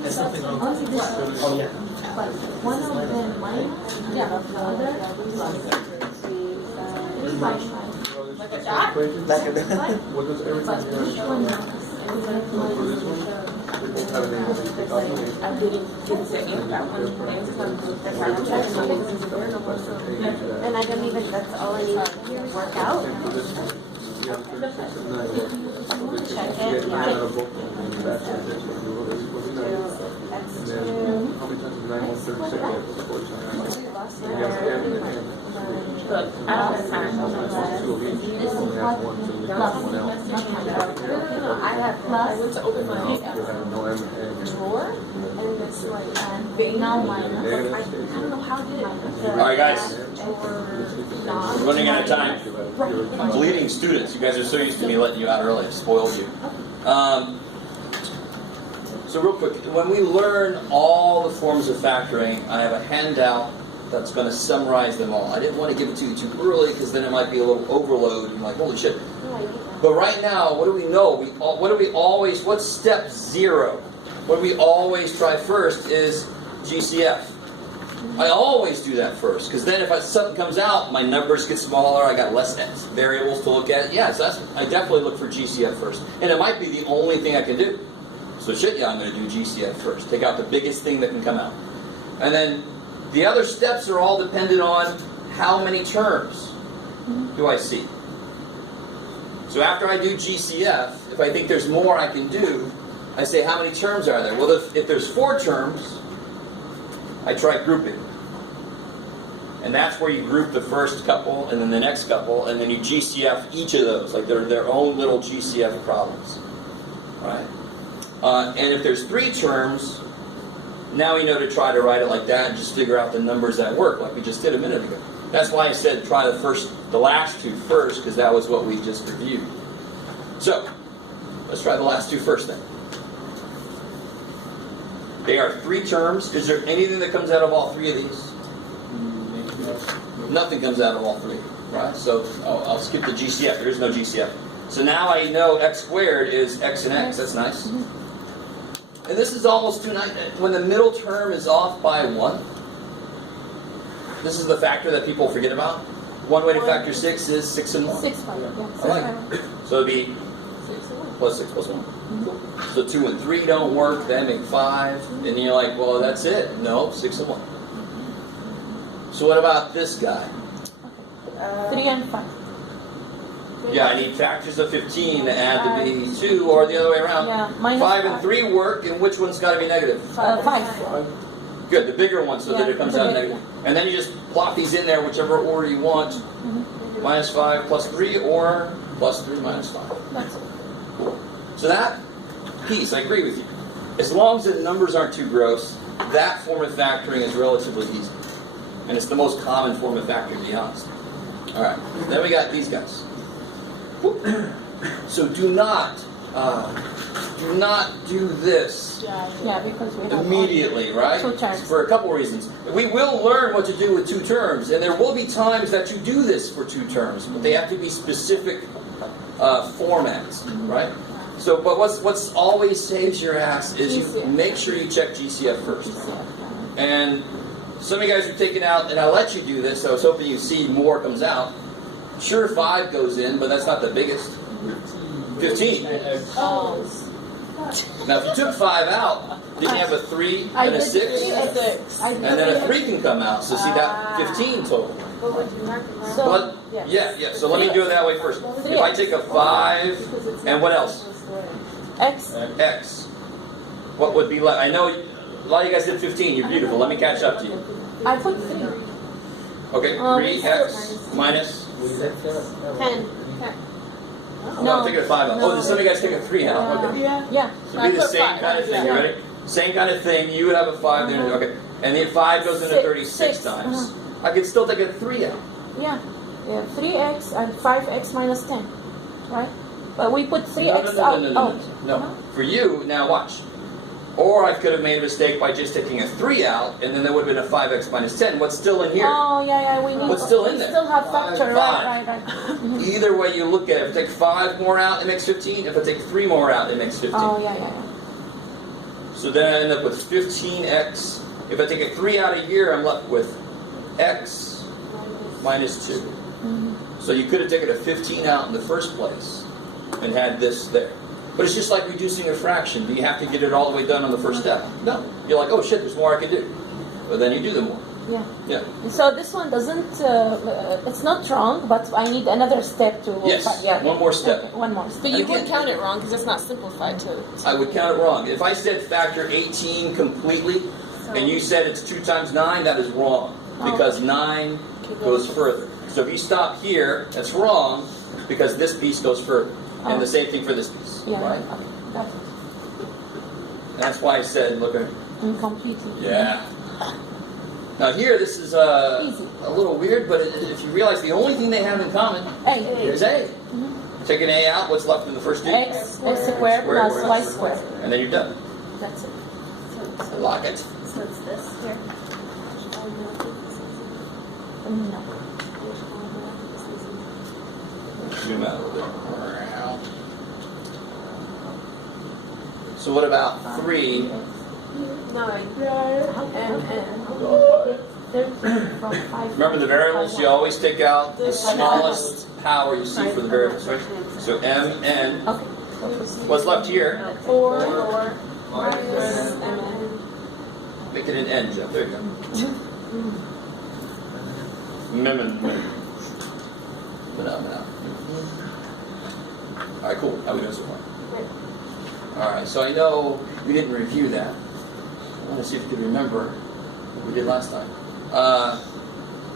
There's something wrong. Oh yeah. But one of them minus, the other What does everything I didn't get to end that one. And I don't even, that's all I need to work out. Check it, yeah. Look, I don't have time. I have plus to open my drawer and this like now minus. I don't know how did it. Alright guys, we're running out of time. Bleeding students, you guys are so used to me letting you out early, I've spoiled you. So real quick, when we learn all the forms of factoring, I have a handout that's going to summarize them all. I didn't want to give it to you too early because then it might be a little overload and like, holy shit. But right now, what do we know? What's step 0? What we always try first is GCF. I always do that first, because then if something comes out, my numbers get smaller, I got less variables to look at. Yeah, so I definitely look for GCF first. And it might be the only thing I can do. So shit, yeah, I'm going to do GCF first. Take out the biggest thing that can come out. And then the other steps are all dependent on how many terms do I see. So after I do GCF, if I think there's more I can do, I say how many terms are there? Well, if there's 4 terms, I try grouping. And that's where you group the first couple and then the next couple, and then you GCF each of those, like they're their own little GCF problems. Right? And if there's 3 terms, now we know to try to write it like that and just figure out the numbers that work, like we just did a minute ago. That's why I said try the last 2 first, because that was what we just reviewed. So, let's try the last 2 first then. They are 3 terms. Is there anything that comes out of all 3 of these? Nothing comes out of all 3, right? So I'll skip the GCF. There is no GCF. So now I know x squared is x and x. That's nice. And this is almost too nice. When the middle term is off by 1, this is the factor that people forget about. One way to factor 6 is 6 and 1. 6 5, yeah. I like it. So it'd be plus 6 plus 1. So 2 and 3 don't work, then make 5. And you're like, well, that's it. No, 6 and 1. So what about this guy? 3 and 5. Yeah, I need factors of 15 to add to be 2, or the other way around. Yeah, minus 5 and 3 work, and which one's got to be negative? 5. Good, the bigger one, so that it comes out negative. And then you just plop these in there, whichever order you want. Minus 5 plus 3, or plus 3 minus 5. That's it. So that piece, I agree with you. As long as the numbers aren't too gross, that form of factoring is relatively easy. And it's the most common form of factoring, to be honest. Alright, then we got these guys. So do not do this Yeah, because we have immediately, right? 2 terms. For a couple reasons. We will learn what to do with 2 terms, and there will be times that you do this for 2 terms, but they have to be specific formats, right? So, but what's always saves your ass is you make sure you check GCF first. And some of you guys are taking out, and I'll let you do this, so I was hoping you see more comes out. Sure, 5 goes in, but that's not the biggest. 15. Oh. Now, if you took 5 out, did you have a 3 and a 6? And then a 3 can come out, so see that 15 total. But, yeah, so let me do it that way first. If I take a 5, and what else? X. X. What would be left? I know a lot of you guys did 15, you're beautiful. Let me catch up to you. I put 3. Okay, 3x minus? 10. No, I'm taking a 5 out. Oh, did some of you guys take a 3 out? Okay. Yeah. So be the same kind of thing. You ready? Same kind of thing. You would have a 5 there. Okay. And the 5 goes into 36 times. I could still take a 3 out. Yeah. 3x and 5x minus 10. Right? But we put 3x out. No. For you, now watch. Or I could have made a mistake by just taking a 3 out, and then there would have been a 5x minus 10. What's still in here? Oh, yeah, we need. What's still in there? We still have factor, Five. right. Either way you look at it, if I take 5 more out, it makes 15. If I take 3 more out, it makes 15. Oh, yeah. So then I end up with 15x. If I take a 3 out of here, I'm left with x minus 2. So you could have taken a 15 out in the first place and had this there. But it's just like reducing a fraction. Do you have to get it all the way done on the first step? No. You're like, oh shit, there's more I can do. But then you do the more. Yeah. So this one doesn't, it's not wrong, but I need another step to... Yes, one more step. Okay, one more step. But you would count it wrong because it's not simplified to... I would count it wrong. If I said factor 18 completely, and you said it's 2 times 9, that is wrong. Because 9 goes further. So if you stop here, that's wrong, because this piece goes further. And the same thing for this piece. Yeah, right? okay, got it. That's why I said, look at... Incomplete. Yeah. Now here, this is a little weird, but if you realize the only thing they have in common is A. Take an A out, what's left in the first two? X squared plus y squared. And then you're done. That's it. Lock it. So it's this here. No. Zoom out a little bit. So what about 3? Remember the variables, you always take out the smallest power you see for the variables, right? So mn. Okay. What's left here? 4 minus mn. Make it an n, Jeff. There you go. Alright, cool. How are we doing so far? Alright, so I know we didn't review that. I want to see if you can remember what we did last time.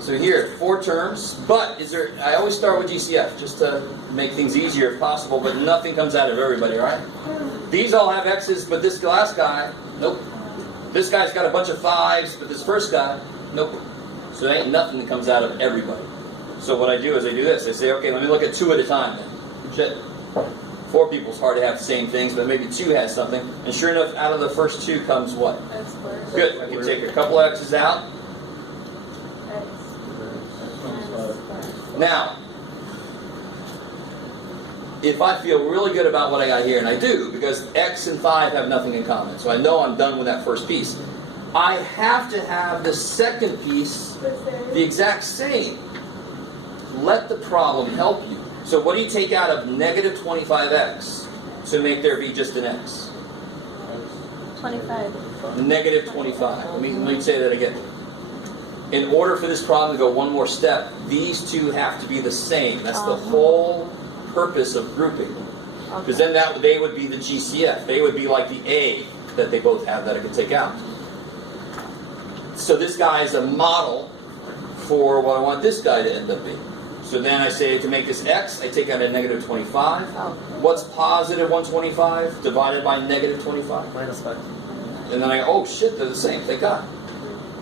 So here, 4 terms, but is there, I always start with GCF just to make things easier if possible, but nothing comes out of everybody, right? These all have X's, but this last guy, nope. This guy's got a bunch of 5s, but this first guy, nope. So there ain't nothing that comes out of everybody. So what I do is I do this. I say, okay, let me look at 2 at a time then. Shit. 4 people is hard to have the same things, but maybe 2 has something. And sure enough, out of the first 2 comes what? X squared. Good. I can take a couple of X's out. Now, if I feel really good about what I got here, and I do, because X and 5 have nothing in common, so I know I'm done with that first piece, I have to have the second piece the exact same. Let the problem help you. So what do you take out of negative 25x to make there be just an x? 25. Negative 25. Let me say that again. In order for this problem to go one more step, these 2 have to be the same. That's the whole purpose of grouping. Because then they would be the GCF. They would be like the A that they both have that I could take out. So this guy is a model for what I want this guy to end up being. So then I say to make this x, I take out a negative 25. What's positive 125 divided by negative 25? Minus 5. And then I go, oh shit, they're the same. Thank God.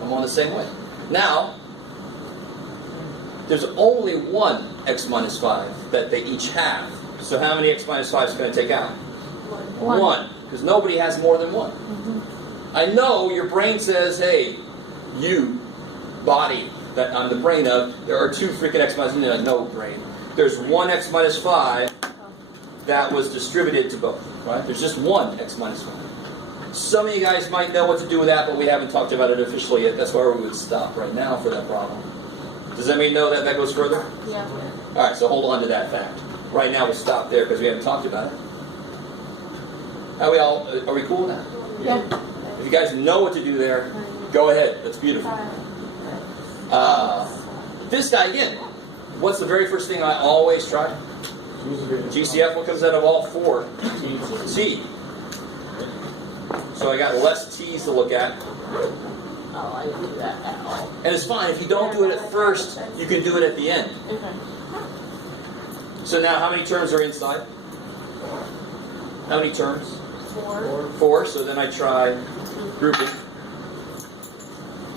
I'm on the same way. Now, there's only one x minus 5 that they each have. So how many x minus 5s can I take out? 1. Because nobody has more than 1. I know your brain says, hey, you, body, that I'm the brain of, there are 2 freaking x minus 5. Like, no, brain. There's 1 x minus 5 that was distributed to both. Right? There's just 1 x minus 5. Some of you guys might know what to do with that, but we haven't talked about it officially yet. That's where we would stop right now for that problem. Does anybody know that goes further? Yeah. Alright, so hold on to that fact. Right now we'll stop there because we haven't talked about it. Are we cool with that? Yeah. If you guys know what to do there, go ahead. That's beautiful. This guy again, what's the very first thing I always try? GCF, what comes out of all 4? T. So I got less T's to look at. Oh, I didn't do that at all. And it's fine. If you don't do it at first, you can do it at the end. Okay. So now how many terms are inside? How many terms? 4. 4. So then I try grouping.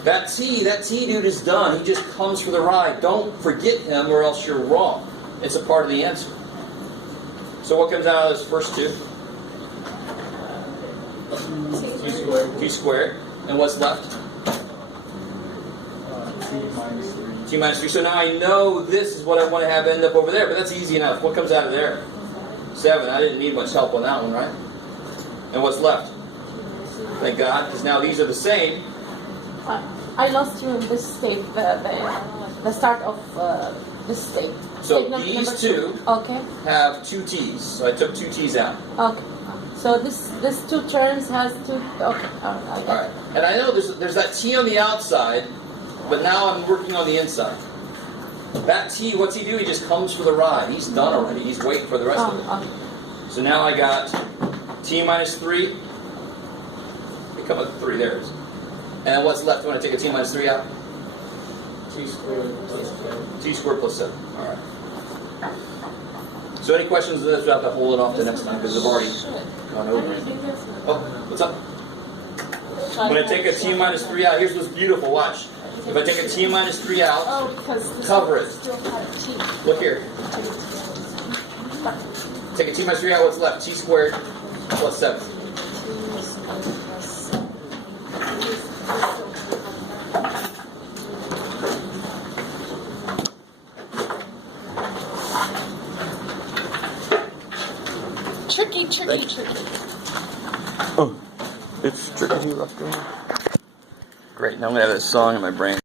That T dude is done. He just comes for the ride. Don't forget him or else you're wrong. It's a part of the answer. So what comes out of those first two? T squared. T squared. And what's left? T minus 3. T minus 3. So now I know this is what I want to have end up over there, but that's easy enough. What comes out of there? 7. I didn't need much help on that one, right? And what's left? Thank God, because now these are the same. I lost you in this state, the start of this state. So State these number two Okay. have 2 T's. So I took 2 T's out. Okay. So this 2 terms has 2. Okay. All right. All right. And I know there's that T on the outside, but now I'm working on the inside. That T, what's he do? He just comes for the ride. He's done already. He's waiting for the rest of it. Okay. So now I got T minus 3. They come with 3. There it is. And then what's left when I take a T minus 3 out? T squared plus 7. T squared plus 7. All right. So any questions on this? We'll have to hold it off to next time because I've already gone over it. Oh, what's up? When I take a T minus 3 out, here's what's beautiful. Watch. If I take a T minus 3 out, Oh, because cover it. still had T. Look here. Take a T minus 3 out, what's left? T squared plus 7. Tricky. Oh, it's tricky. Great, now I'm going to have this song in my brain.